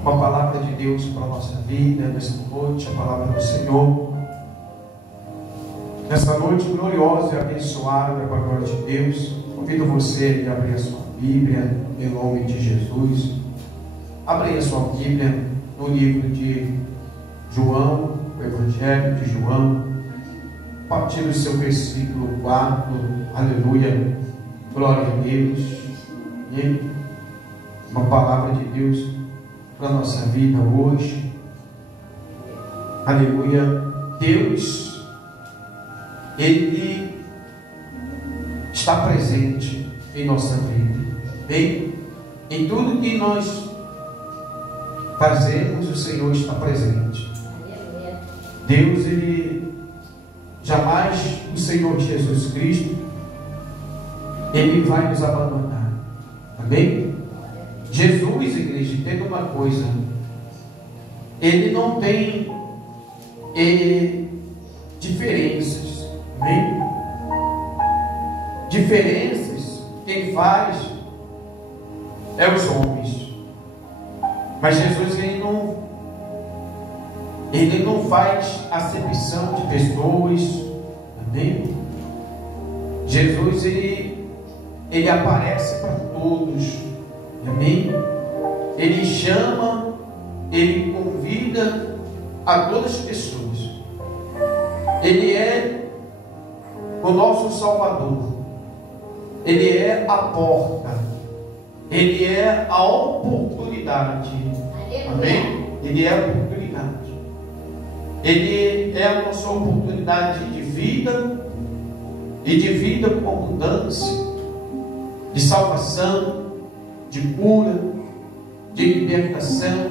uma palavra de Deus para a nossa vida nesta noite, a palavra do Senhor. Nesta noite gloriosa e abençoada para a glória de Deus, convido você a abrir a sua Bíblia, em nome de Jesus. Abra a sua Bíblia no livro de João, o Evangelho de João, a partir do seu versículo 4, aleluia, glória a Deus. E uma palavra de Deus para a nossa vida hoje, aleluia. Deus, Ele está presente em nossa vida, bem, em tudo que nós fazemos, o Senhor está presente. Deus, Ele jamais, o Senhor Jesus Cristo, Ele vai nos abandonar, amém? Jesus, igreja, entenda uma coisa, Ele não tem diferenças, amém? Diferenças quem faz é os homens, mas Jesus ele não faz acepção de pessoas, amém? Jesus ele aparece para todos, amém? Ele chama, ele convida a todas as pessoas. Ele é o nosso Salvador. Ele é a porta. Ele é a oportunidade. Amém? Ele é a oportunidade. Ele é a nossa oportunidade de vida, e de vida com abundância, de salvação, de cura, de libertação,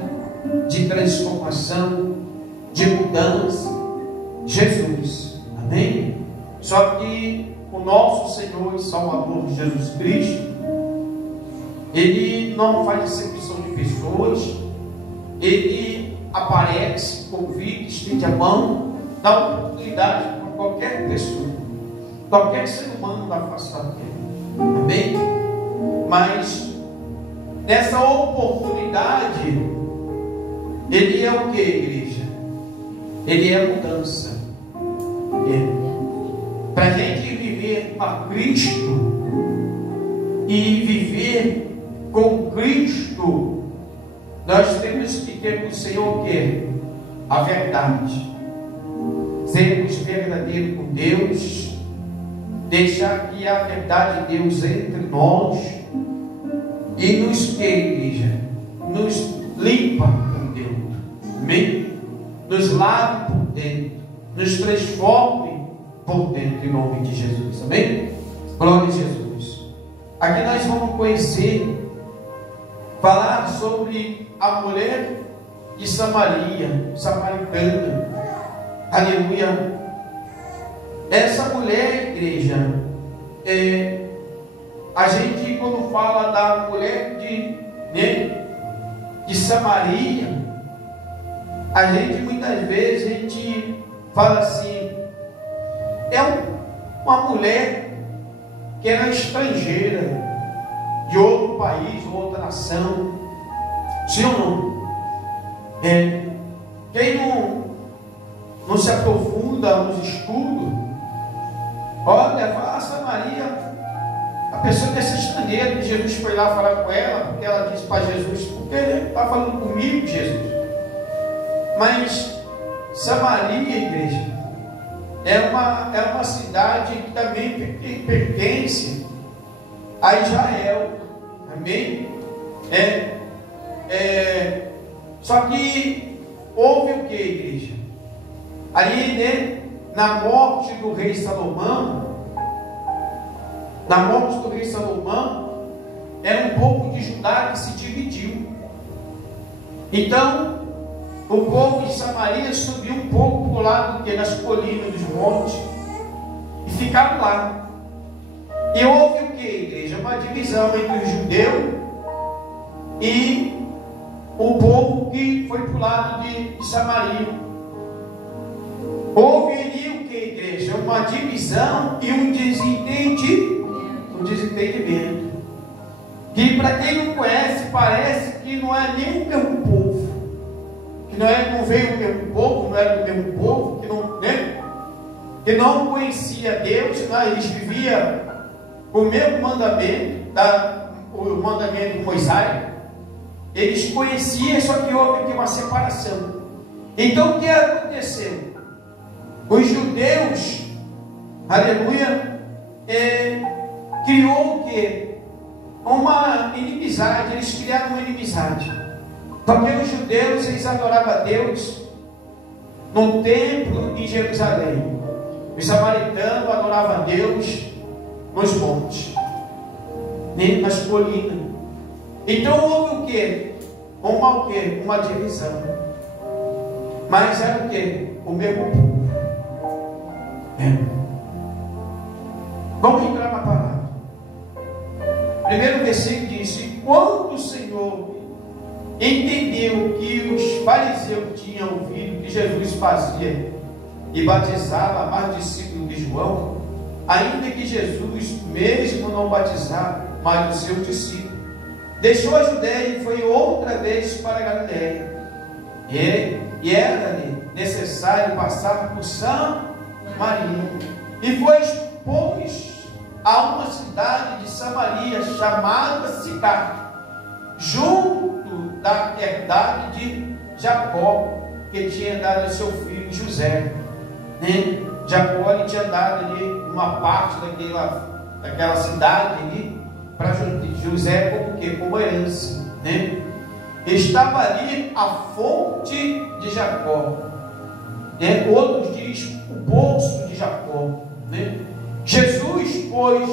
de transformação, de mudança. Jesus, amém? Só que o nosso Senhor e Salvador Jesus Cristo, Ele não faz acepção de pessoas. Ele aparece, convida, estende a mão, dá oportunidade para qualquer pessoa, qualquer ser humano da face da terra, amém? Mas nessa oportunidade, Ele é o que, igreja? Ele é a mudança. Para a gente viver a Cristo e viver com Cristo, nós temos que ter no Senhor o que? A verdade. Sermos verdadeiros com Deus, deixar que a verdade de Deus entre nós e nos que, igreja? Nos limpa por dentro, amém? Nos lave por dentro, nos transforme por dentro, em nome de Jesus, amém? Glória a Jesus. Aqui nós vamos conhecer, falar sobre a mulher de Samaria, samaritana, aleluia. Essa mulher, igreja, a gente quando fala da mulher de Samaria, a gente muitas vezes a gente fala assim, é uma mulher que era estrangeira, de outro país, outra nação, sim ou não? Quem não se aprofunda nos estudos, olha, fala, Samaria, a pessoa que é estrangeira, que Jesus foi lá falar com ela, porque ela disse para Jesus, porque ele está falando comigo, Jesus. Mas Samaria, igreja, é uma cidade que também pertence a Israel, amém? Só que houve o que, igreja? Ali, né, na morte do rei Salomão, era um povo de Judá que se dividiu. Então, o povo de Samaria subiu um pouco para o lado que nas colinas dos montes e ficaram lá. E houve o que, igreja? Uma divisão entre o judeu e o povo que foi para o lado de Samaria. Houve ali o que, igreja? Uma divisão e um desentendimento. Que para quem não conhece, parece que não é nem o mesmo povo. não veio do mesmo povo, não era do mesmo povo, que não conhecia Deus, eles viviam o mesmo mandamento, o mandamento de Moisés. Eles conheciam, só que houve aqui uma separação. Então o que aconteceu? Os judeus, aleluia, criou o que? Uma inimizade. Eles criaram uma inimizade, porque os judeus, eles adoravam a Deus no templo em Jerusalém. Os samaritanos adoravam a Deus nos montes, nas colinas. Então houve o que? Uma divisão. Mas era o que? O mesmo povo. Vamos entrar na palavra. Primeiro versículo diz: e quando o Senhor entendeu que os fariseus tinham ouvido que Jesus fazia e batizava mais discípulos de João, ainda que Jesus mesmo não batizava mais os seus discípulos, deixou a Judéia e foi outra vez para a Galiléia. E era-lhe necessário passar por Samaria. E foi expôs a uma cidade de Samaria chamada Sicar, junto da herdade de Jacó, que tinha dado ao seu filho José. Jacó lhe tinha dado ali uma parte daquela cidade ali para José como herança. Estava ali a fonte de Jacó. Outros dizem o poço de Jacó. Jesus, pois,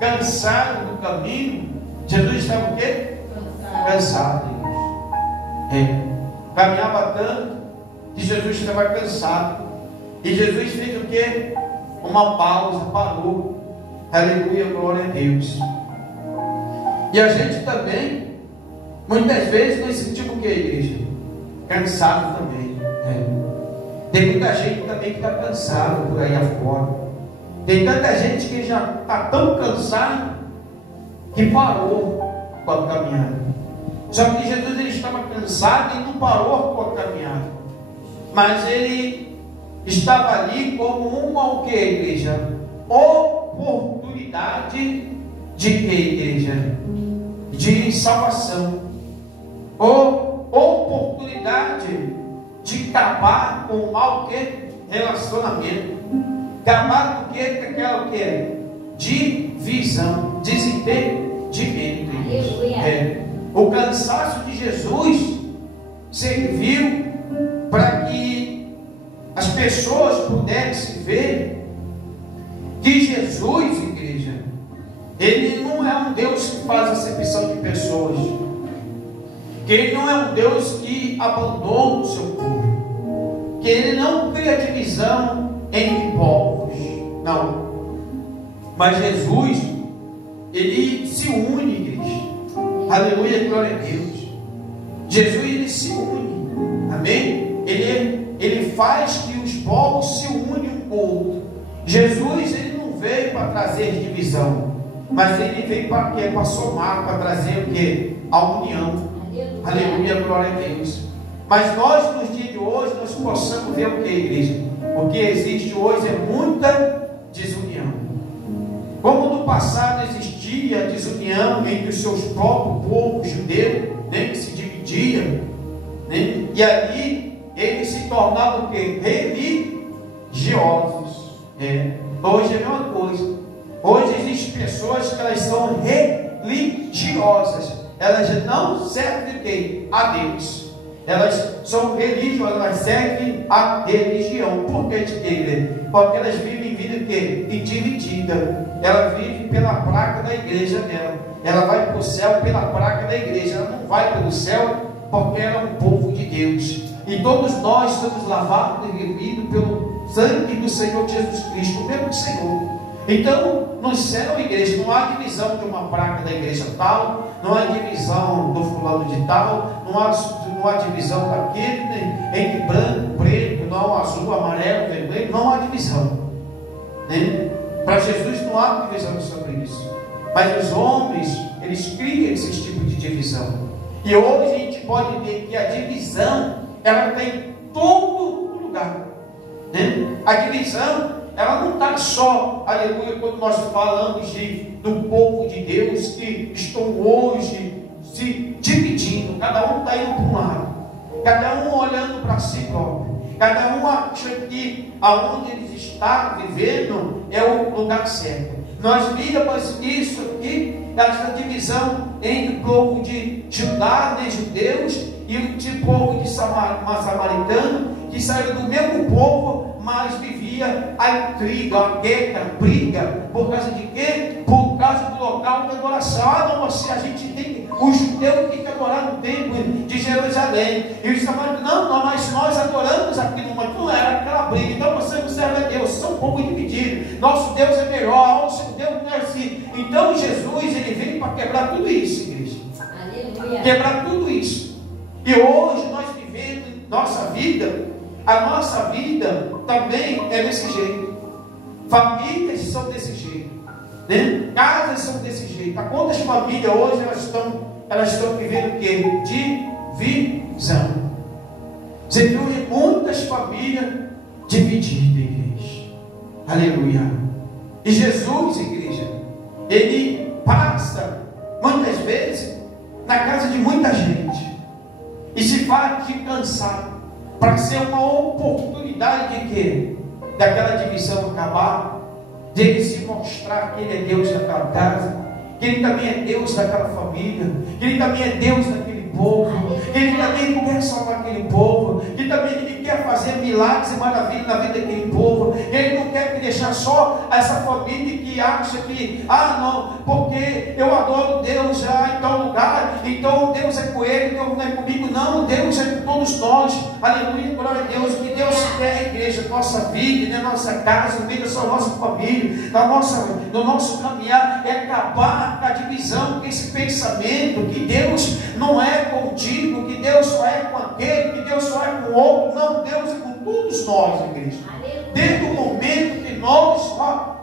cansado do caminho, Jesus estava o quê? Cansado. Caminhava tanto que Jesus estava cansado. E Jesus fez o quê? Uma pausa, parou. Aleluia, glória a Deus. E a gente também, muitas vezes, nós sentimos o que, igreja? Cansado também. Tem muita gente também que está cansada por aí afora. Tem tanta gente que já está tão cansado que parou com a caminhada. Só que Jesus, ele estava cansado e não parou com a caminhada, mas ele estava ali como uma, o que, igreja? Oportunidade de que, igreja? De salvação. Ou oportunidade de acabar com o mau que? Relacionamento. Acabar com o que? Com aquela o que? Divisão, desentendimento. O cansaço de Jesus serviu para que as pessoas pudessem ver que Jesus, igreja, ele não é um Deus que faz acepção de pessoas, que ele não é um Deus que abandona o seu povo, que ele não cria divisão entre povos, não. Mas Jesus, ele se une, igreja. Aleluia, glória a Deus. Jesus, ele se une, amém? Ele faz que os povos se unem um com o outro. Jesus, ele não veio para trazer divisão, mas ele veio para quê? Para somar, para trazer o quê? A união. Aleluia, glória a Deus. Mas nós, nos dias de hoje, nós possamos ver o que, igreja? O que existe hoje é muita desunião. Como no passado existia desunião entre os seus próprios povos judeus, que se dividiam, e ali eles se tornavam o quê? Religiosos. Hoje é a mesma coisa. Hoje existem pessoas que elas são religiosas. Elas não servem a Deus. Elas são religiosas, elas servem a religião. Por que de igreja? Porque elas vivem vida dividida. Ela vive pela placa da igreja dela. Ela vai para o céu pela placa da igreja. Ela não vai pelo céu porque ela é um povo de Deus. E todos nós somos lavados e remidos pelo sangue do Senhor Jesus Cristo, o mesmo Senhor. Então, no céu, igreja, não há divisão de uma placa da igreja tal, não há divisão do fulano de tal, não há divisão daquele, entre branco, preto, não, azul, amarelo, vermelho, não há divisão. Para Jesus não há divisão sobre isso. Mas os homens, eles criam esse tipo de divisão. E hoje a gente pode ver que a divisão, ela tem todo lugar, né? A divisão, ela não está só, aleluia, quando nós falamos do povo de Deus que estão hoje se dividindo, cada um está indo para um lado, cada um olhando para si próprio, cada um acha que aonde eles estão vivendo é o lugar certo. Nós víamos isso aqui, essa divisão entre o povo de Judá, de judeus, e o povo de samaritano, que saiu do mesmo povo, mas vivia a intriga, a guerra, a briga. Por causa de quê? Por causa do local de adoração. Não, a gente tem, o judeu tem que adorar no templo de Jerusalém, e os samaritanos, não, mas nós adoramos aqui no monte. Não era aquela briga. Então você não serve a Deus, vocês são um povo dividido. Nosso Deus é melhor, o seu Deus não é assim. Então Jesus, ele veio para quebrar tudo isso, igreja. Aleluia. Quebrar tudo isso. E hoje nós vivemos nossa vida, a nossa vida também é desse jeito. Famílias são desse jeito, né? Casas são desse jeito. Há quantas famílias hoje elas estão vivendo o quê? Divisão. Você viu muitas famílias divididas, igreja. Aleluia. E Jesus, igreja, ele passa muitas vezes na casa de muita gente e se faz de cansar, para ser uma oportunidade de quê? Daquela divisão acabar, de ele se mostrar que ele é Deus daquela casa, que ele também é Deus daquela família, que ele também é Deus daquele povo, que ele também quer salvar aquele povo, que também ele quer fazer milagres e maravilhas na vida daquele povo, que ele não quer deixar só essa família que acha que, não, porque eu adoro Deus já em tal lugar, então Deus é com ele, Deus não é comigo. Não, Deus é com todos nós. Aleluia, glória a Deus. O que Deus quer, igreja, nossa vida, na nossa casa, no meio da nossa família, no nosso caminhar, é acabar com a divisão, com esse pensamento que Deus não é contigo, que Deus só é com aquele, que Deus só é com o outro. Não, Deus é com todos nós, igreja. Desde o momento que nós,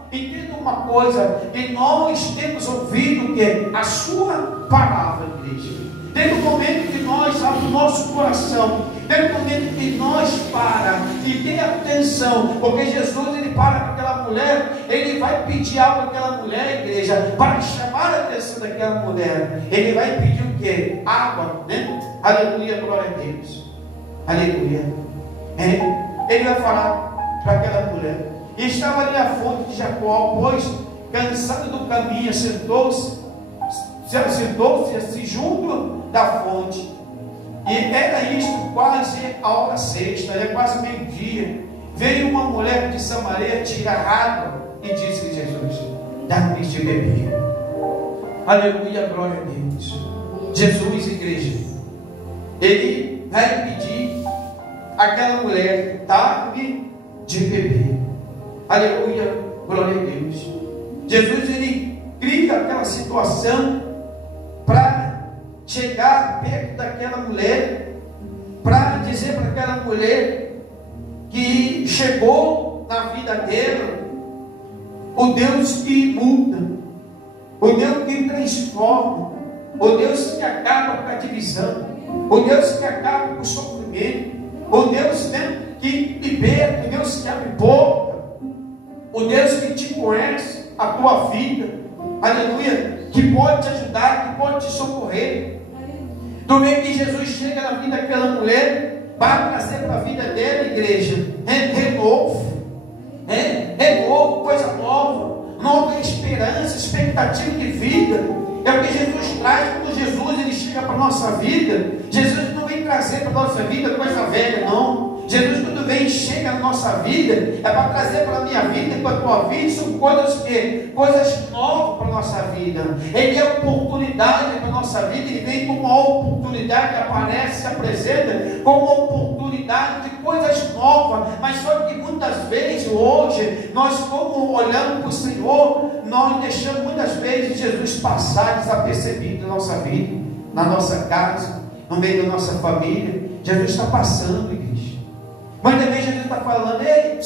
entenda uma coisa, que nós temos ouvido que a sua palavra, igreja. Desde o momento que nós abrimos o nosso coração, desde o momento que nós para e tem atenção, porque Jesus, ele para com aquela mulher, ele vai pedir algo àquela mulher, igreja, para chamar a atenção daquela mulher. Ele vai pedir o quê? Água, né? Aleluia, glória a Deus. Aleluia. Ele vai falar para aquela mulher. E estava ali a fonte de Jacó, pois, cansado do caminho, sentou-se assim junto da fonte. E era isto quase a hora sexta, era quase meio-dia. Veio uma mulher de Samaria tirar água e disse-lhe Jesus: dá-me de beber. Aleluia, glória a Deus. Jesus, igreja, ele vai pedir àquela mulher: dá-me de beber. Aleluia, glória a Deus. Jesus, ele cria aquela situação para chegar perto daquela mulher, para dizer para aquela mulher que chegou na vida dela o Deus que muda, o Deus que transforma, o Deus que acaba com a divisão, o Deus que acaba com o sofrimento, o Deus, né, que liberta, o Deus que abre porta, o Deus que te conhece a tua vida, aleluia, que pode te ajudar, que pode te socorrer. Do meio que Jesus chega na vida daquela mulher, para trazer para a vida dela, igreja, renovo, coisa nova esperança, expectativa de vida. É o que Jesus traz. Quando Jesus, ele chega para a nossa vida, Jesus não vem trazer para a nossa vida coisa velha, não. Jesus, quando vem e chega na nossa vida, é para trazer para a minha vida e para a tua vida, são coisas novas para a nossa vida. Ele é oportunidade para a nossa vida, ele vem como uma oportunidade que aparece, se apresenta como uma oportunidade de coisas novas. Mas só que muitas vezes hoje, nós como olhando para o Senhor, nós deixamos muitas vezes Jesus passar desapercebido na nossa vida, na nossa casa, no meio da nossa família. Jesus está passando, igreja. Muitas vezes Jesus está falando: ei,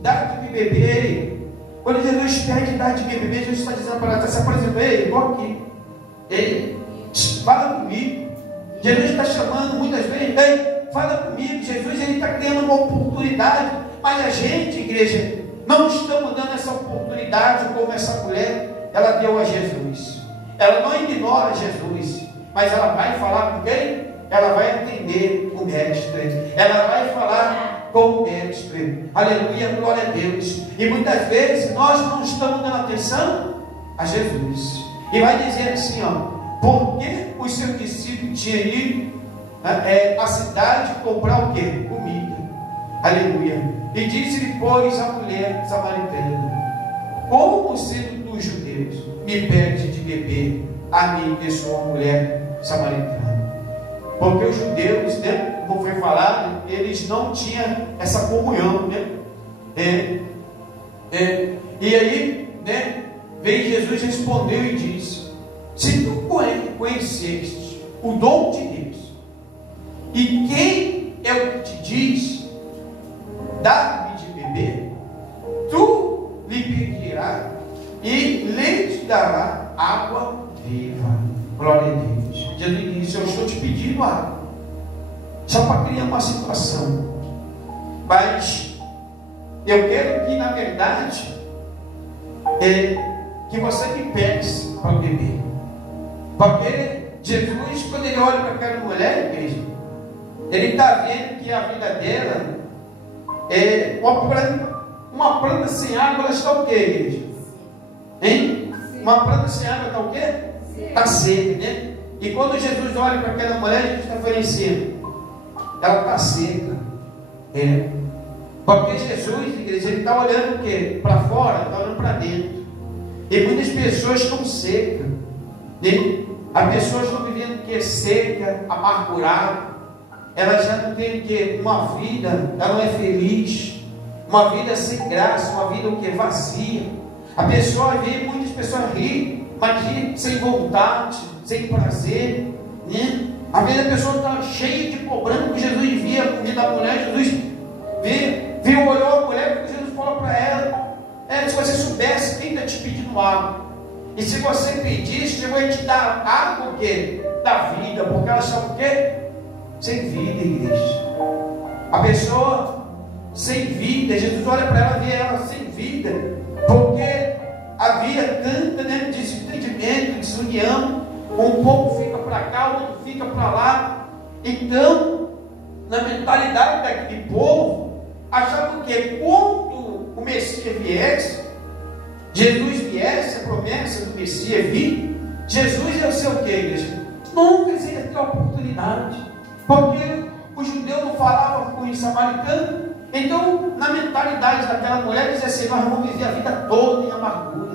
dá de me beber. Quando Jesus pede dar de me beber, Jesus está dizendo para ela, se apresenta: ei, estou aqui. Ei, fala comigo. Jesus está chamando muitas vezes: ei, fala comigo, Jesus ele está criando uma oportunidade, mas a gente, igreja, não estamos dando essa oportunidade como essa mulher, ela deu a Jesus. Ela não ignora Jesus, mas ela vai falar com quem? Ela vai atender o mestre, ela vai falar com o mestre, aleluia, glória a Deus. E muitas vezes nós não estamos dando atenção a Jesus, e vai dizer assim, ó, porque os seus discípulos tinham ido à cidade comprar o que? Comida, aleluia. E disse-lhe, pois, a mulher samaritana, como sendo tu judeus me pede de beber a mim, que sou uma mulher samaritana? Porque os judeus, né, como foi falado, eles não tinham essa comunhão, né? E aí, né, veio Jesus, respondeu e disse: se tu conheceste o dom de Deus, e quem é o que te diz, dá-me de beber, tu lhe pedirás e lhe dará água viva. Glória a Deus. Jesus disse: eu estou te pedindo água, só para criar uma situação, mas eu quero que, na verdade, que você me peça para beber. Porque Jesus, quando ele olha para aquela mulher, igreja, ele está vendo que a vida dela é uma planta sem água. Ela está o quê, igreja? Hein? Uma planta sem água está o quê? Está seca, né? E quando Jesus olha para aquela mulher, Jesus está falando assim: ela está seca. Porque Jesus, igreja, ele está olhando o quê? Para fora, está olhando para dentro. E muitas pessoas estão secas, né? As pessoas estão vivendo o que? Seca, amargurada. Elas já não têm o que? Uma vida, ela não é feliz, uma vida sem graça, uma vida o que? Vazia. A pessoa vê, muitas pessoas riem, mas riem sem vontade, sem prazer, né? Às vezes a pessoa está cheia de cobrando, porque Jesus via a comida da mulher, Jesus viu, olhou a mulher, porque Jesus falou para ela: se você soubesse quem está te pedindo água, e se você pedisse, eu vou te dar água o quê? Da vida, porque ela está o quê? Sem vida, igreja. A pessoa sem vida, Jesus olha para ela e vê ela sem vida, porque havia tanta, né, desentendimento, desunião. Um pouco fica para cá, o outro fica para lá. Então, na mentalidade daquele povo, achavam que quando o Messias viesse, Jesus viesse, a promessa do Messias vir, Jesus ia ser o que, igreja? Nunca ia ter oportunidade, porque os judeus não falavam com os samaritanos. Então, na mentalidade daquela mulher, dizia assim: nós vamos viver a vida toda em amargura.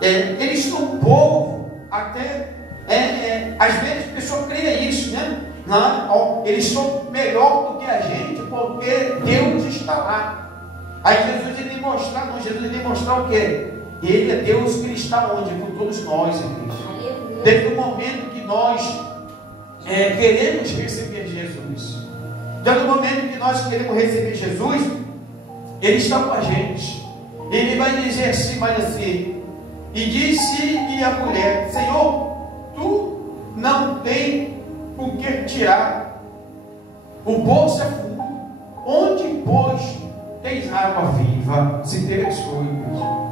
Eles são um povo, até às vezes a pessoa crê isso, né? Não, eles são melhor do que a gente, porque Deus está lá. Aí Jesus ele mostrar, não, Jesus ele mostrar o quê? Ele é Deus que está onde? Com todos nós, igreja. Desde o momento que nós queremos receber Jesus, desde o momento que nós queremos receber Jesus, Ele está com a gente. Ele vai dizer assim, mas assim: e disse-lhe a mulher: Senhor, tu não tens com que tirar, o poço é fundo, onde, pois, tens água viva? Se interessou, igreja.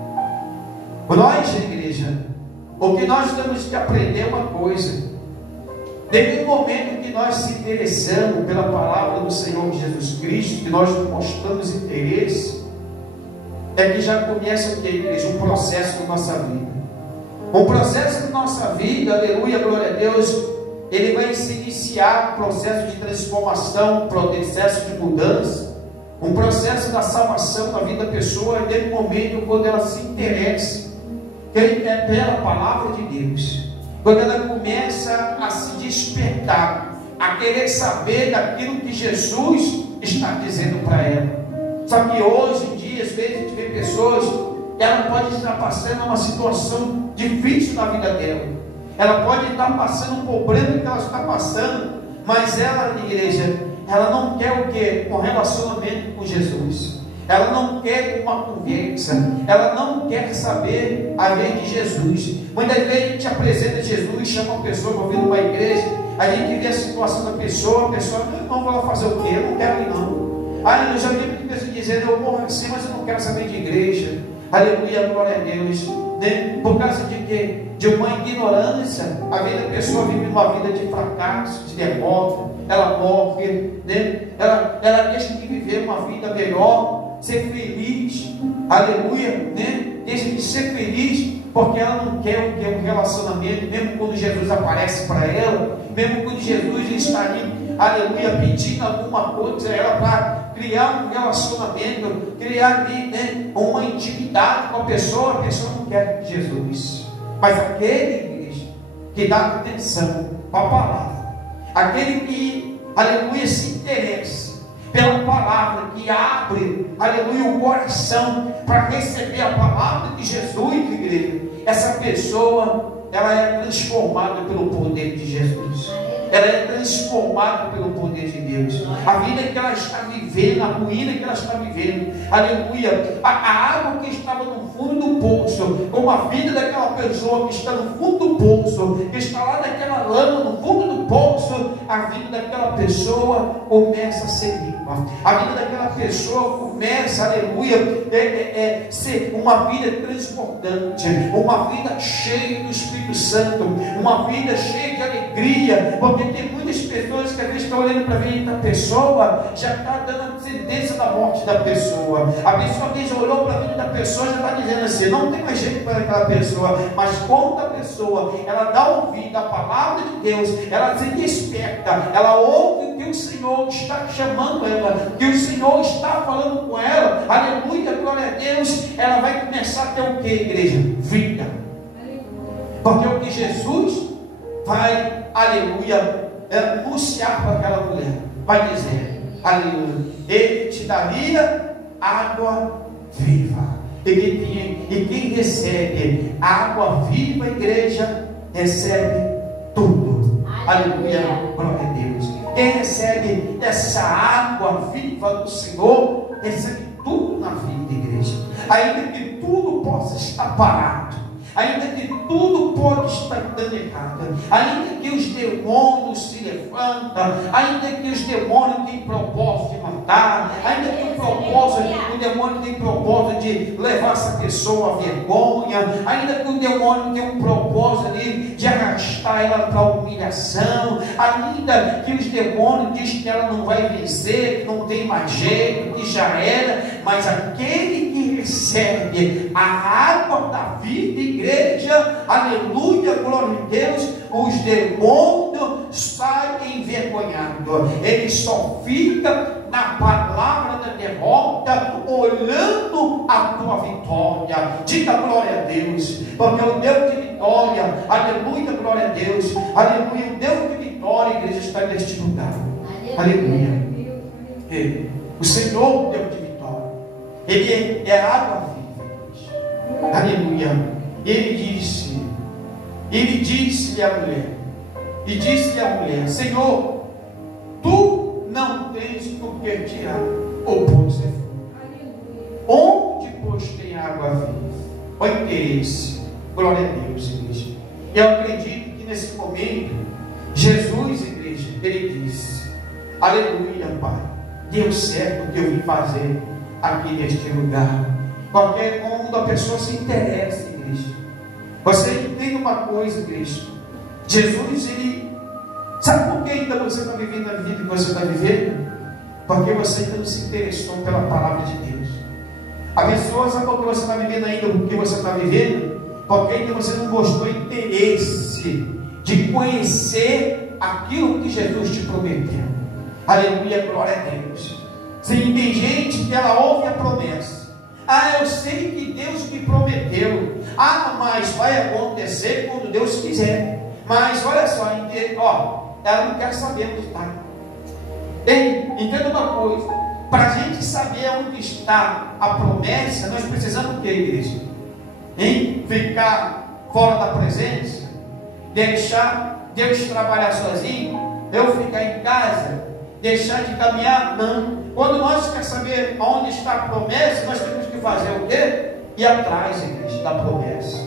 Nós, igreja, o que nós temos que aprender é uma coisa: desde o momento que nós se interessamos pela palavra do Senhor Jesus Cristo, que nós mostramos interesse, é que já começa o que, igreja? Um processo na nossa vida. Um processo na nossa vida, aleluia, glória a Deus. Ele vai se iniciar um processo de transformação, um processo de mudança, um processo da salvação na vida da pessoa, desde o momento quando ela se interessa pela palavra de Deus, quando ela começa a se despertar, a querer saber daquilo que Jesus está dizendo para ela. Só que hoje em dia, às vezes a gente vê pessoas, ela pode estar passando uma situação difícil na vida dela, ela pode estar passando um problema que ela está passando, mas ela, igreja, ela não quer o que? Um relacionamento com Jesus. Ela não quer uma conversa, ela não quer saber a lei de Jesus. Muitas vezes a gente apresenta Jesus, chama uma pessoa para vir numa igreja, a gente vê a situação da pessoa, a pessoa, não vai fazer o quê? Eu não quero ir não. Eu já vi muitas pessoas dizendo, eu morro assim, mas eu não quero saber de igreja. Aleluia, glória a Deus. Né? Por causa de quê? De uma ignorância, a vida da pessoa vive uma vida de fracasso, de derrota, ela morre, né? ela deixa de viver uma vida melhor, ser feliz, aleluia, né? Deixa de ser feliz, porque ela não quer o que é um relacionamento, mesmo quando Jesus aparece para ela, mesmo quando Jesus está ali, aleluia, pedindo alguma coisa a ela para criar um relacionamento, criar ali, né, uma intimidade com a pessoa não quer Jesus. Mas aquele, igreja, que dá atenção para a palavra, aquele que, aleluia, se interessa pela palavra, que abre, aleluia, o coração para receber a palavra de Jesus, igreja, essa pessoa, ela é transformada pelo poder de Jesus. Ela é transformada pelo poder de Deus. A vida que ela está vivendo, a ruína que ela está vivendo, aleluia, a água que estava no fundo do poço, como a vida daquela pessoa que está no fundo do poço, que está lá naquela lama no fundo do poço, a vida daquela pessoa começa a ser limpa. A vida daquela pessoa começa, aleluia, ser uma vida transbordante, uma vida cheia do Espírito Santo, uma vida cheia de alegria, porque tem muitas pessoas que às vezes estão olhando para a vida da pessoa, já está dando a sentença da morte da pessoa. A pessoa que já olhou para a vida da pessoa já está dizendo assim, não tem mais jeito para aquela pessoa. Mas quando a pessoa, ela dá ouvido à palavra de Deus, ela se desperta, ela ouve que o Senhor está chamando ela, que o Senhor está falando com ela, aleluia, glória a Deus, ela vai começar a ter o que, igreja? Vida. Porque o que Jesus vai, aleluia, anunciar para aquela mulher, vai dizer, aleluia, ele te daria água viva. E quem recebe água viva, igreja, recebe tudo. Aleluia, glória a Deus. Quem recebe essa água viva do Senhor, recebe tudo na vida, igreja. Ainda que tudo possa estar parado, ainda que tudo pode estar dando errado, ainda que os demônios se levantam, ainda que os demônios têm propósito de matar, ainda que o demônio tem propósito de levar essa pessoa à vergonha, ainda que o demônio tem um propósito ali de arrastar ela para a humilhação, ainda que os demônios dizem que ela não vai vencer, que não tem mais jeito, que já era, mas aquele que recebe a água da vida, igreja, aleluia, glória a Deus, os demônios saem envergonhados. Ele só fica na palavra da derrota, olhando a tua vitória. Diga glória a Deus, porque o Deus de vitória, aleluia, glória a Deus, aleluia, o Deus de vitória, igreja, está neste lugar. Aleluia. O Senhor, Deus de vitória, Ele é água viva. Aleluia. Ele disse-lhe a mulher, Senhor, tu não tens por que tirar o poço. Onde, pois, tem água viva? O interesse. Glória a Deus, igreja. Eu acredito que nesse momento, Jesus, igreja, ele disse, aleluia, Pai, deu certo o que eu vim fazer aqui neste lugar. Porque quando a pessoa se interessa, igreja, você entende uma coisa, igreja, Jesus, ele, sabe por que ainda você está vivendo a vida que você está vivendo? Porque você ainda não se interessou pela palavra de Deus. A pessoa, sabe por que você está vivendo ainda o que você está vivendo? Porque ainda você não mostrou interesse de conhecer aquilo que Jesus te prometeu. Aleluia, glória a Deus. Sim, tem gente que ela ouve a promessa. Eu sei que Deus me prometeu. Mas vai acontecer quando Deus quiser. Mas olha só, ela não quer saber onde está. Entenda uma coisa, para a gente saber onde está a promessa, nós precisamos o que, igreja? Ficar fora da presença, deixar Deus trabalhar sozinho, eu ficar em casa, deixar de caminhar? Não. Quando nós queremos saber onde está a promessa, nós temos que fazer o quê? Ir atrás, igreja, da promessa.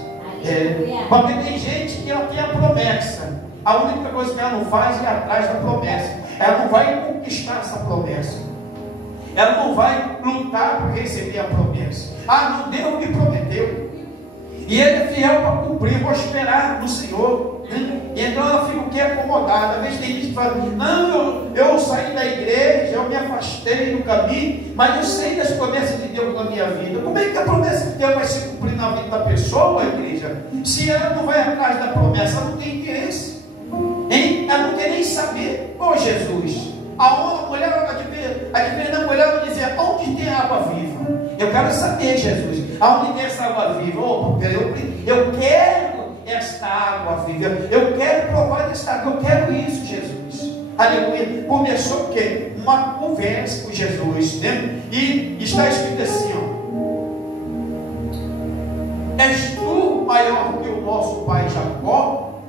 Porque tem gente que ela tem a promessa, a única coisa que ela não faz é ir atrás da promessa. Ela não vai conquistar essa promessa. Ela não vai lutar para receber a promessa. Ah, não, Deus me prometeu. E Ele é fiel para cumprir. Vou esperar no Senhor. E então ela fica o que? Acomodada. Às vezes tem gente que fala: não, eu saí da igreja, eu me afastei do caminho, mas eu sei das promessas de Deus na minha vida. Como é que a promessa de Deus vai se cumprir na vida da pessoa, igreja? Se ela não vai atrás da promessa, ela não tem interesse. Hein? Ela não quer nem saber. Ô Jesus, a mulher da mulher vai dizer: onde tem água viva? Eu quero saber, Jesus, aonde tem essa água viva? Eu quero esta água viva, eu quero provar desta água, eu quero isso, Jesus. Aleluia. Começou o quê? Uma conversa com Jesus, né? E está escrito assim, ó: és tu maior que o nosso pai Jacó,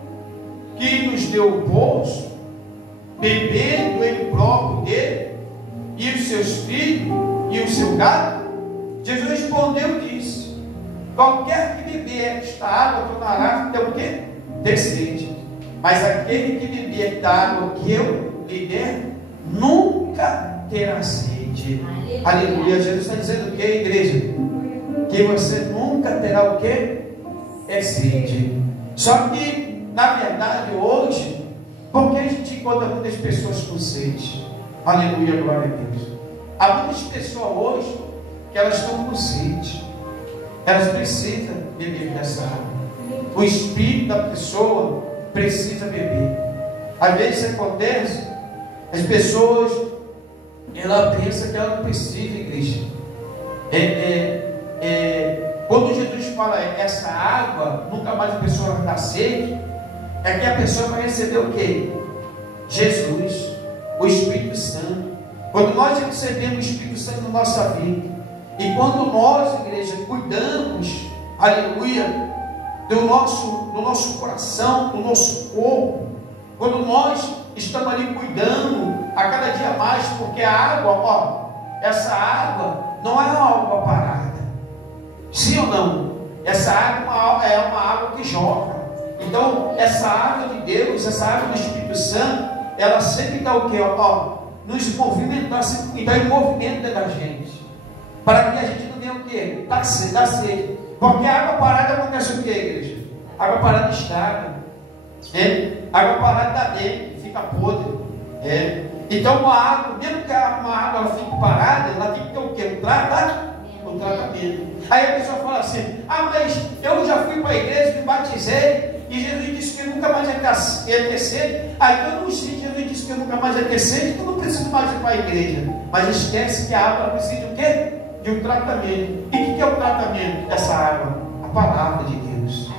que nos deu o poço, bebendo ele próprio dele, e os seus filhos, e o seu gado? Jesus respondeu e disse: qualquer que beber esta água tornará ter o quê? Ter sede. Mas aquele que beber da água que eu lhe der, nunca terá sede. Aleluia. Jesus está dizendo o que, igreja? Que você nunca terá o quê? É sede. Só que, na verdade, hoje, porque a gente encontra muitas pessoas com sede? Aleluia, glória a Deus. Há muitas pessoas hoje que elas estão com sede. Elas precisam beber dessa água. O espírito da pessoa precisa beber. Às vezes acontece, as pessoas, ela pensa que ela não precisa, igreja. Quando Jesus fala essa água, nunca mais a pessoa vai dar sede, é que a pessoa vai receber o quê? Jesus, o Espírito Santo. Quando nós recebemos o Espírito Santo na nossa vida, e quando nós, igreja, cuidamos, aleluia, do nosso coração, do nosso corpo, quando nós estamos ali cuidando a cada dia mais, porque a água, ó, essa água não é uma água parada, sim ou não? Essa água é uma água que jorra. Então, essa água de Deus, essa água do Espírito Santo, ela sempre dá o que? Ó, nos movimentar, sempre dá em movimento dentro da gente, para que a gente não venha o quê? Dar sede. Porque a água parada acontece o quê, igreja? A água parada estraga. A água parada dá dentro, fica podre. Então, uma água, mesmo que uma água ela fique parada, ela tem que ter o quê? Um tratamento. Aí a pessoa fala assim: ah, mas eu já fui para a igreja, me batizei, e Jesus disse que nunca mais ia ter sede. Aí eu não sei, Jesus disse que eu nunca mais ia ter sede, então não preciso mais ir para a igreja. Mas esquece que a água precisa de o quê? De um tratamento. E o que é o tratamento dessa água? A palavra de Deus.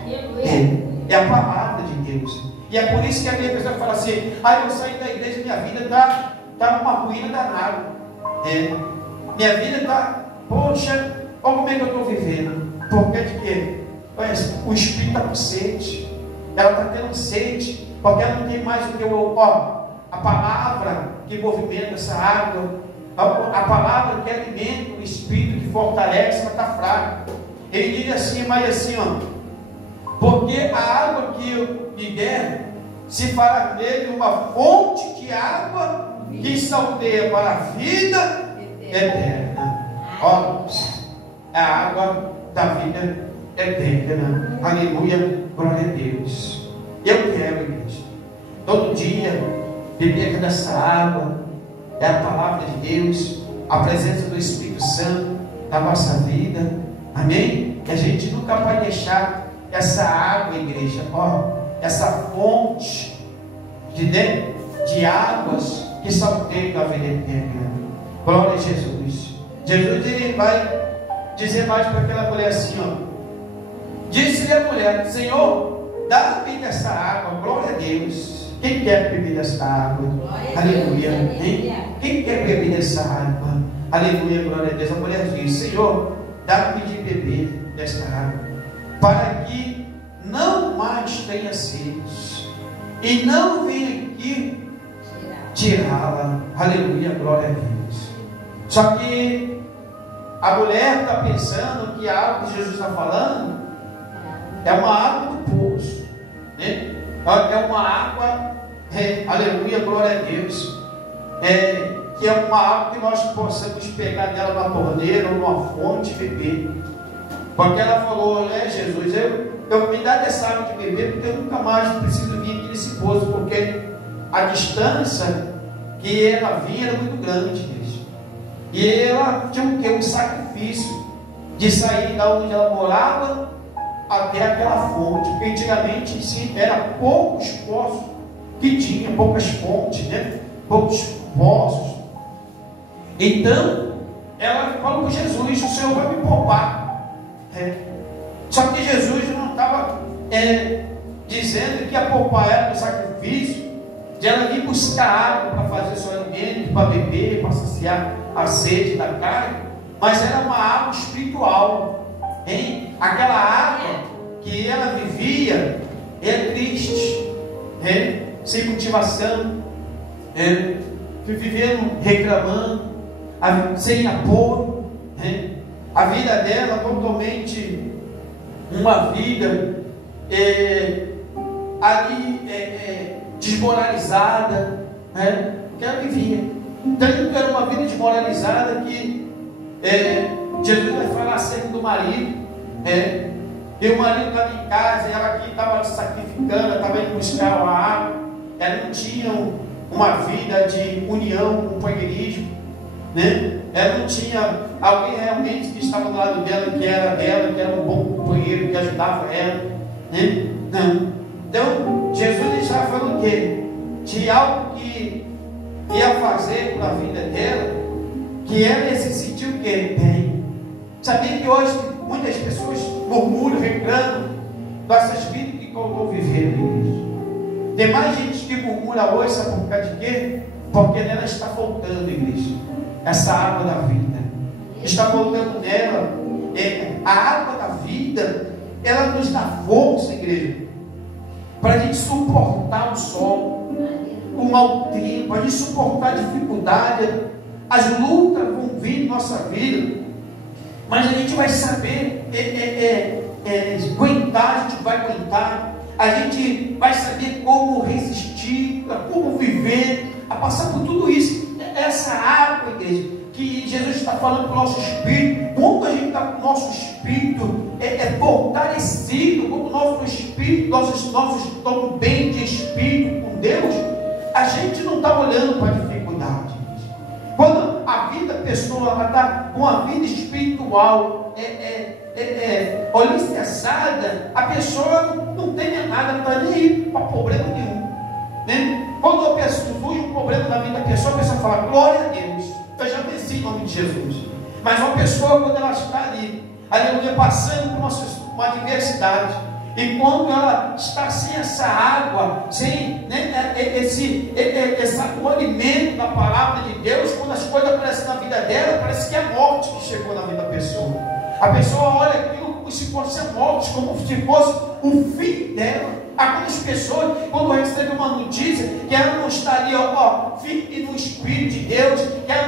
É a palavra de Deus. E é por isso que a minha pessoa fala assim: ah, eu saí da igreja, minha vida está uma ruína danada. Minha vida está, poxa, olha como é que eu estou vivendo. Por que de quê? O Espírito está com sede. Ela está tendo sede, porque ela não tem mais o que a palavra que movimenta essa água, a palavra que alimenta o Espírito, que fortalece, ela está fraca. Ele diz assim, mas assim, porque a água que eu lhe der, se fará nele uma fonte de água que salteia para a vida eterna. A água da vida eterna. Aleluia, glória a Deus. Eu quero, igreja, todo dia beber dessa água. É a palavra de Deus, a presença do Espírito Santo na nossa vida. Amém? E a gente nunca vai deixar essa água, igreja, essa fonte de águas que salteiam da vida eterna. Glória a Jesus. Jesus, ele vai dizer mais para aquela mulher assim, disse-lhe a mulher: Senhor, dá-me dessa água. Glória a Deus. Quem quer beber dessa água? Aleluia. Quem quer beber dessa água? Aleluia, glória a Deus. A mulher diz: Senhor, dá-me de beber desta água, para que não mais tenha sede, e não venha aqui tirá-la. Aleluia, glória a Deus. Só que a mulher está pensando que a água que Jesus está falando é uma água do poço, né? é uma água, aleluia, glória a Deus, que é uma água que nós possamos pegar dela na torneira ou numa fonte e beber. Porque ela falou, Jesus, eu me dá dessa água de beber, porque eu nunca mais preciso vir aqui nesse poço, porque a distância que ela vinha era muito grande, gente. E ela tinha o quê? Um sacrifício de sair da onde ela morava até aquela fonte, porque antigamente sim, era poucos poços que tinha, poucas fontes, né? Poucos poços. Então ela falou para Jesus, o Senhor vai me poupar. Só que Jesus não estava dizendo que ia poupar ela do sacrifício, de ela vir buscar água para fazer seu alimento, para beber, para saciar a sede da carne, mas era uma água espiritual, aquela água que ela vivia triste, sem motivação, vivendo reclamando, sem apoio, a vida dela totalmente uma vida ali desmoralizada, que ela vivia. Tanto que era uma vida desmoralizada que Jesus vai falar acerca do marido, e o marido estava em casa, e ela aqui estava sacrificando, estava indo buscar a água, ela não tinha uma vida de união, companheirismo, ela não tinha alguém realmente que estava do lado dela, que era um bom companheiro, que ajudava ela, não. Então Jesus estava falando o quê? De algo que ia fazer para a vida dela, que ela ia se sentir o quê? Bem. Sabia que hoje muitas pessoas murmuram, reclamam dessas vidas que estão vivendo, igreja. Tem mais gente que murmura hoje, sabe por causa de quê? Porque nela está faltando, igreja, essa água da vida. Está faltando nela a água da vida. Ela nos dá força, igreja, para a gente suportar o sol, o mau tempo, a gente suportar a dificuldade. As lutas vão vir na nossa vida, mas a gente vai saber aguentar, a gente vai aguentar, a gente vai saber como resistir, como viver, a passar por tudo isso. Essa água, igreja, que Jesus está falando para o nosso espírito, quando a gente está com o nosso espírito fortalecido, quando o nosso espírito, nós estamos bem de espírito com Deus, a gente não está olhando para a dificuldade. Quando a vida da pessoa está com a vida espiritual alicerçada, a pessoa não tem nada, não está nem aí para problema nenhum, Quando a pessoa surge um problema na vida da pessoa, a pessoa fala, glória a Deus, eu já venci em nome de Jesus. Mas uma pessoa, quando ela está ali, aleluia, passando por uma adversidade, e quando ela está sem essa água, sem o alimento da palavra de Deus, quando as coisas aparecem na vida dela, parece que é a morte que chegou na vida da pessoa. A pessoa olha aquilo como se fosse a morte, como se fosse o fim dela. Algumas pessoas, quando recebem uma notícia que ela não estaria firme no Espírito de Deus, que ela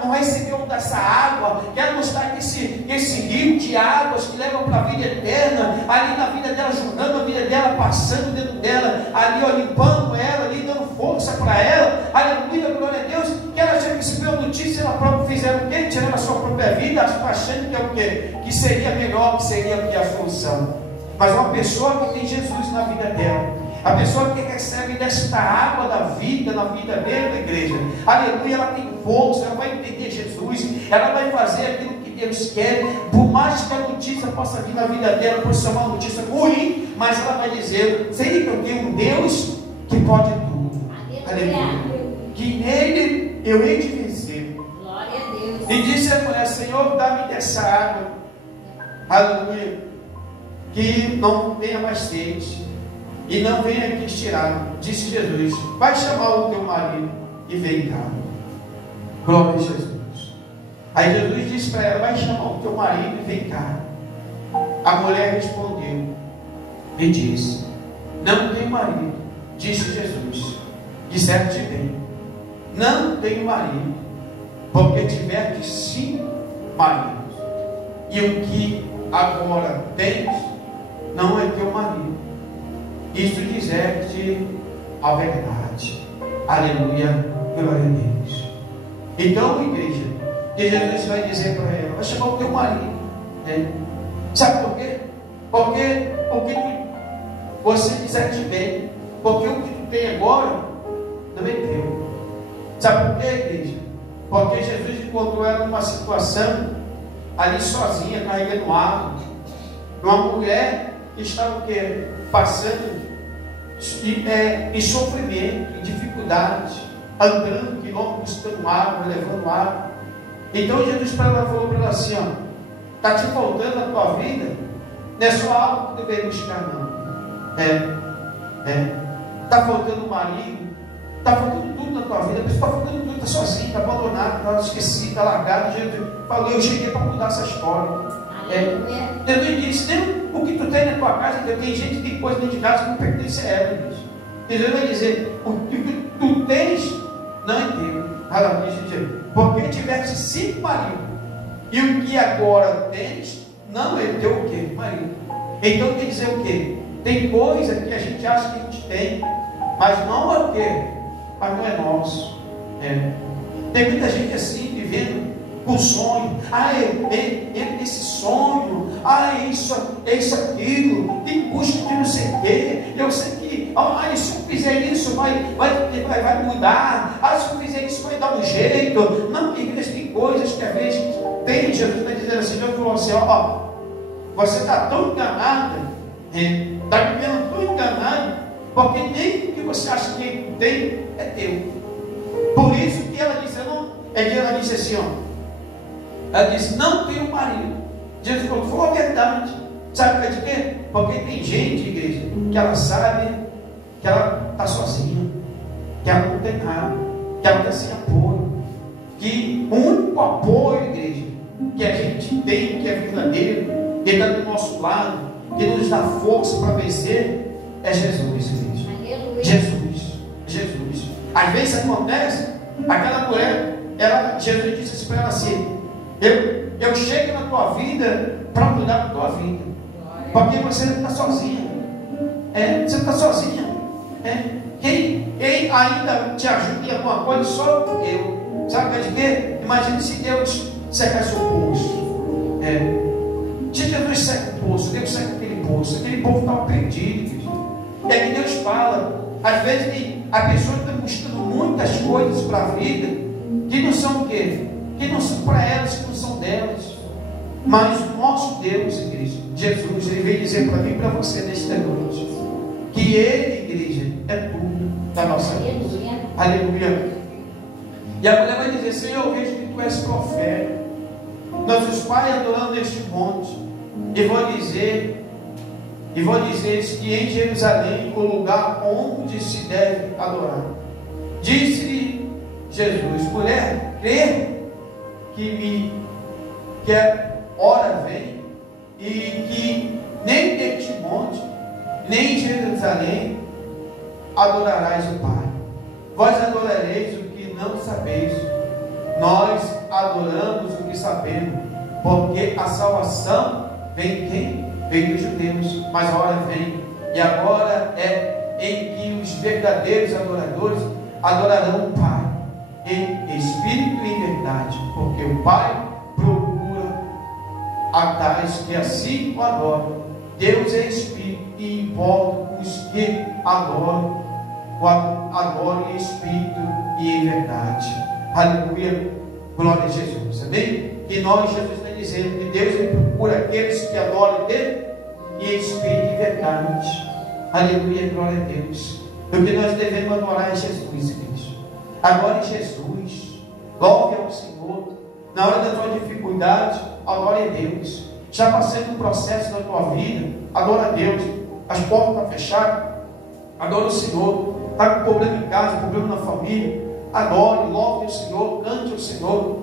não recebeu dessa água, que ela não está nesse rio de águas que levam para a vida eterna, ali na vida dela, jogando a vida dela, passando dentro dela, ali limpando ela, ali dando força para ela, aleluia, glória a Deus, que ela já recebeu a notícia, ela própria fizeram o quê? Tirando a sua própria vida, achando que é o quê? Que seria melhor, que seria a solução. Mas uma pessoa que tem Jesus na vida dela, a pessoa que recebe desta água da vida na vida dela, igreja, aleluia, ela tem força, ela vai entender Jesus, ela vai fazer aquilo que Deus quer, por mais que a notícia possa vir na vida dela, pode ser uma notícia ruim, mas ela vai dizer, sei que eu tenho um Deus que pode tudo, aleluia, que nele eu hei de vencer. Glória a Deus. E disse a mulher, Senhor, dá-me dessa água, aleluia, que não venha mais sede, e não venha aqui tirar. Disse Jesus, vai chamar o teu marido e vem cá. Glória a Jesus. Aí Jesus disse para ela, vai chamar o teu marido e vem cá. A mulher respondeu e disse, não tenho marido. Disse Jesus, disseste bem, não tenho marido, porque tiveste 5 maridos, e o que agora tens não é teu marido. isto dizer-te a verdade. Aleluia, glória a Deus. Então, igreja, que Jesus vai dizer para ela, vai chamar o teu marido, né? Sabe por quê? Porque o que você quiser te bem, porque o que tu tem agora não é teu. Sabe por quê, igreja? Porque Jesus encontrou ela numa situação ali sozinha, carregando água, uma mulher que estava o quê? Passando em sofrimento, em dificuldade, andando quilômetros, buscando água, levando água. Então Jesus falou para ela assim, ó, está te faltando na tua vida, não é só algo que tu deveria buscar, não. Está faltando marido, está faltando tudo na tua vida, está faltando tudo, está sozinho, está abandonado, está esquecido, está largado. Jesus falou, eu cheguei para mudar essa história. Jesus disse, nem o que tu tem na tua casa, tem gente que tem coisa dentro de casa que não pertence a ela. Jesus vai dizer, o que tu tens não é teu. Porque tiveste 5 maridos, e o que agora tens não é teu o quê? Marido. Então quer dizer o quê? Tem coisa que a gente acha que a gente tem, mas não é o quê? Mas não é nosso. Tem muita gente assim, vivendo com sonho. Esse sonho, isso aquilo, tem busca de não sei o quê. Eu sei que, se eu fizer isso, vai mudar. Se eu fizer isso, vai dar um jeito. Não, igreja, tem coisas que às vezes tem. Jesus está dizendo assim, Jesus falou assim, você está tão enganado, está vivendo tão enganado, porque nem o que você acha que tem é teu. Por isso que ela disse, ela disse assim, ela disse, não tenho marido. Jesus falou a verdade. Sabe de quê? Porque tem gente, igreja, que ela sabe que ela está sozinha, que ela não tem nada, que ela está sem apoio, que o único apoio, igreja, que a gente tem, que é verdadeiro, que está do nosso lado, que nos dá força para vencer, é Jesus, igreja. Jesus. Às vezes acontece, aquela mulher, Jesus disse assim para ela assim, eu chego na tua vida para mudar a tua vida, porque você não está sozinha. Você está sozinha. Quem ainda te ajuda em alguma coisa, só eu. Sabe de quê? Imagine se Deus secasse o poço. Se Jesus seca o poço, Deus seca aquele poço, aquele povo estava perdido. E aí Deus fala, às vezes a pessoa está buscando muitas coisas para a vida, que não são o quê? Que não são para elas, que não são delas. Mas o nosso Deus, igreja, Jesus, ele veio dizer para mim e para você nesta noite, que Ele, igreja, é tudo da nossa vida. Aleluia. E a mulher vai dizer, Senhor, eu vejo que Tu és profeta, nossos pais adorando neste monte, e vou dizer que em Jerusalém, o lugar onde se deve adorar. Disse-lhe Jesus, mulher, crê que a hora vem, e que nem neste monte, nem em Jerusalém adorarás o Pai. Vós adorareis o que não sabeis, nós adoramos o que sabemos, porque a salvação vem de quem? Vem dos judeus, mas a hora vem, e agora é em que os verdadeiros adoradores adorarão o Pai em espírito e em verdade, porque o Pai procura a tais que assim o adoram. Deus é espírito e importa os que adoram em espírito e em verdade. Aleluia, glória a Jesus, amém? Que nós, Jesus está dizendo que Deus ele procura aqueles que adoram dele e em espírito e verdade. Aleluia, glória a Deus. O que nós devemos adorar é Jesus, igreja. Agora em Jesus, louve ao Senhor. Na hora da tua dificuldade, adore a Deus. Já passei um processo na tua vida, adora a Deus. As portas estão fechadas, adora o Senhor. Está com problema em casa, problema na família, adore, louve o Senhor, cante ao Senhor.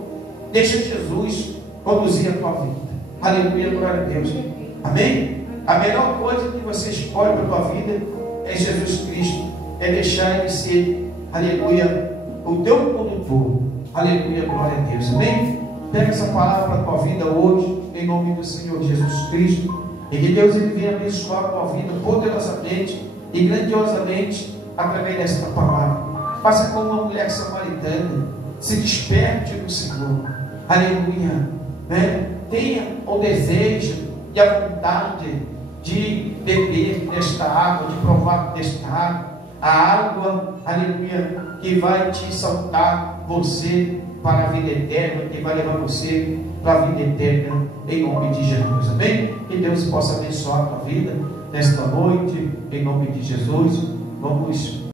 Deixa Jesus conduzir a tua vida. Aleluia, glória a Deus. Amém? A melhor coisa que você escolhe para a tua vida é Jesus Cristo. É deixar Ele ser, aleluia, o teu condutor. Aleluia, glória a Deus. Amém? Pega essa palavra para a tua vida hoje, em nome do Senhor Jesus Cristo. E que Deus ele venha abençoar a tua vida poderosamente, e grandiosamente através desta palavra. Faça como uma mulher samaritana, se desperte no Senhor, aleluia, né? Tenha o desejo e a vontade de beber desta água, de provar desta água, a água, aleluia, que vai te saltar você para a vida eterna, que vai levar você para a vida eterna, em nome de Jesus, amém? Que Deus possa abençoar a tua vida nesta noite, em nome de Jesus. Vamos